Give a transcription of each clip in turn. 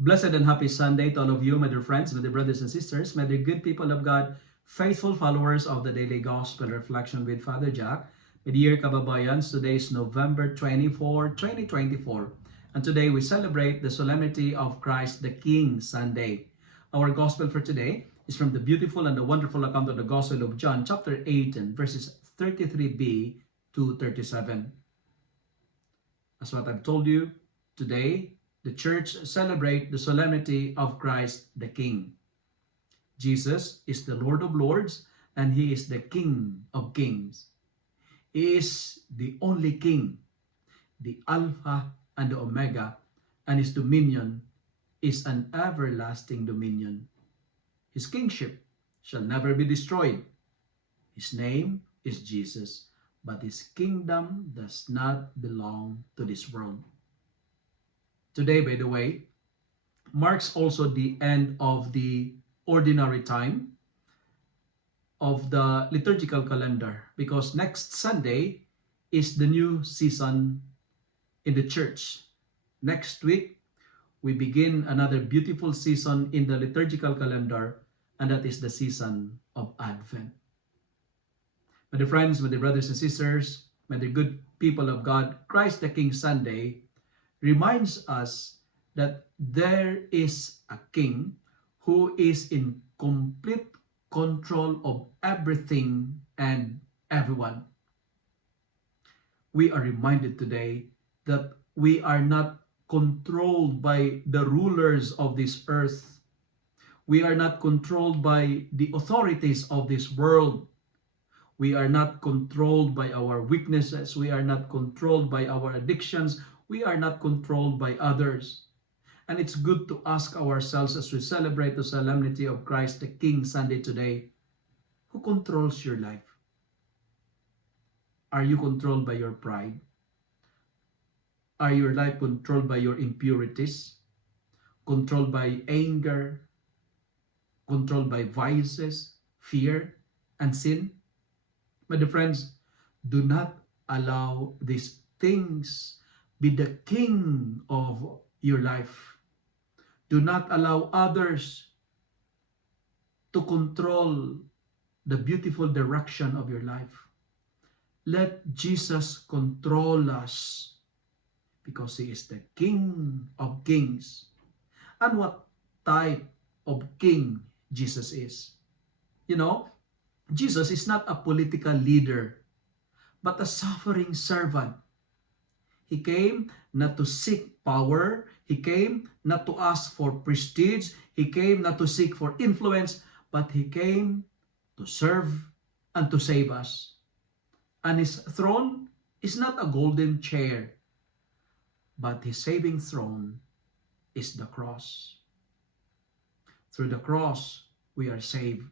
Blessed and happy Sunday to all of you, my dear friends, my dear brothers and sisters, my dear good people of God, faithful followers of the Daily Gospel Reflection with Father Jack. My dear kababayans, today is November 24, 2024, and today we celebrate the solemnity of Christ the King Sunday. Our Gospel for today is from the beautiful and the wonderful account of the Gospel of John, chapter 8, and verses 33b to 37. As what I've told you, today, the church celebrate the solemnity of Christ the King. Jesus is the Lord of Lords and He is the King of Kings. He is the only King, the Alpha and the Omega, and His dominion is an everlasting dominion. His kingship shall never be destroyed. His name is Jesus, but His kingdom does not belong to this world. Today, by the way, marks also the end of the ordinary time of the liturgical calendar, because next Sunday is the new season in the church. Next week, we begin another beautiful season in the liturgical calendar, and that is the season of Advent. My dear friends, my dear brothers and sisters, my dear good people of God, Christ the King Sunday reminds us that there is a king who is in complete control of everything and everyone. We are reminded today that we are not controlled by the rulers of this earth. We are not controlled by the authorities of this world. We are not controlled by our weaknesses. We are not controlled by our addictions. We are not controlled by others. And it's good to ask ourselves as we celebrate the solemnity of Christ the King Sunday today, who controls your life? Are you controlled by your pride? Are your life controlled by your impurities? Controlled by anger? Controlled by vices, fear, and sin? My dear friends, do not allow these things be the king of your life. Do not allow others to control the beautiful direction of your life. Let Jesus control us, because He is the King of Kings. And what type of king Jesus is? You know, Jesus is not a political leader, but a suffering servant. He came not to seek power. He came not to ask for prestige. He came not to seek for influence, but He came to serve and to save us. And His throne is not a golden chair, but His saving throne is the cross. Through the cross, we are saved.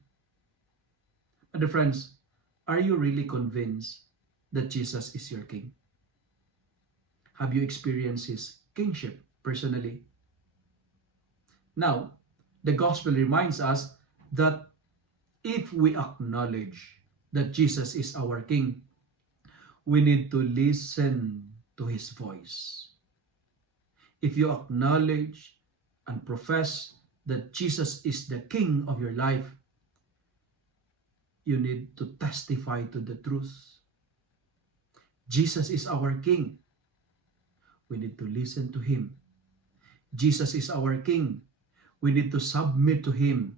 My dear friends, are you really convinced that Jesus is your King? Have you experienced His kingship personally? Now, the gospel reminds us that if we acknowledge that Jesus is our King, we need to listen to His voice. If you acknowledge and profess that Jesus is the King of your life, you need to testify to the truth. Jesus is our King. We need to listen to Him. Jesus is our King. We need to submit to Him.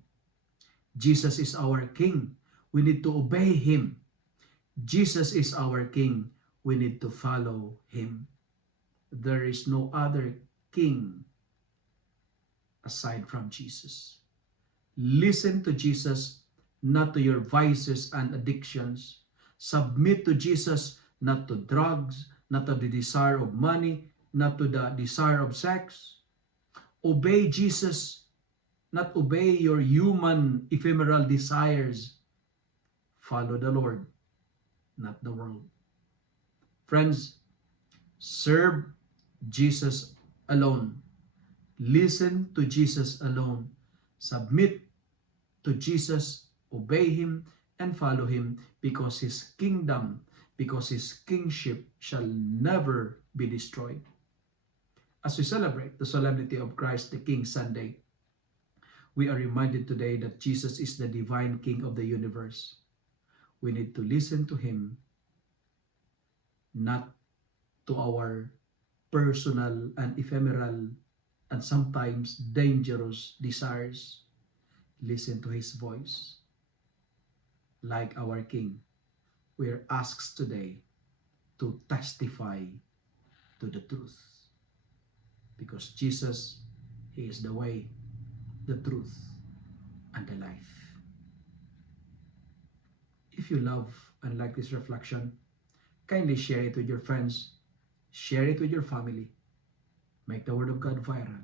Jesus is our King. We need to obey Him. Jesus is our King. We need to follow Him. There is no other King aside from Jesus. Listen to Jesus, not to your vices and addictions. Submit to Jesus, not to drugs, not to the desire of money, not to the desire of sex. Obey Jesus, not obey your human ephemeral desires. Follow the Lord, not the world. Friends, serve Jesus alone. Listen to Jesus alone. Submit to Jesus, obey Him, and follow Him, because His kingdom, because His kingship shall never be destroyed. As we celebrate the solemnity of Christ the King Sunday, we are reminded today that Jesus is the divine King of the universe. We need to listen to Him, not to our personal and ephemeral and sometimes dangerous desires. Listen to His voice. Like our King, we are asked today to testify to the truth. Because Jesus, He is the way, the truth, and the life. If you love and like this reflection, kindly share it with your friends, share it with your family. Make the Word of God viral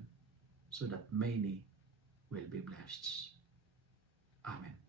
so that many will be blessed. Amen.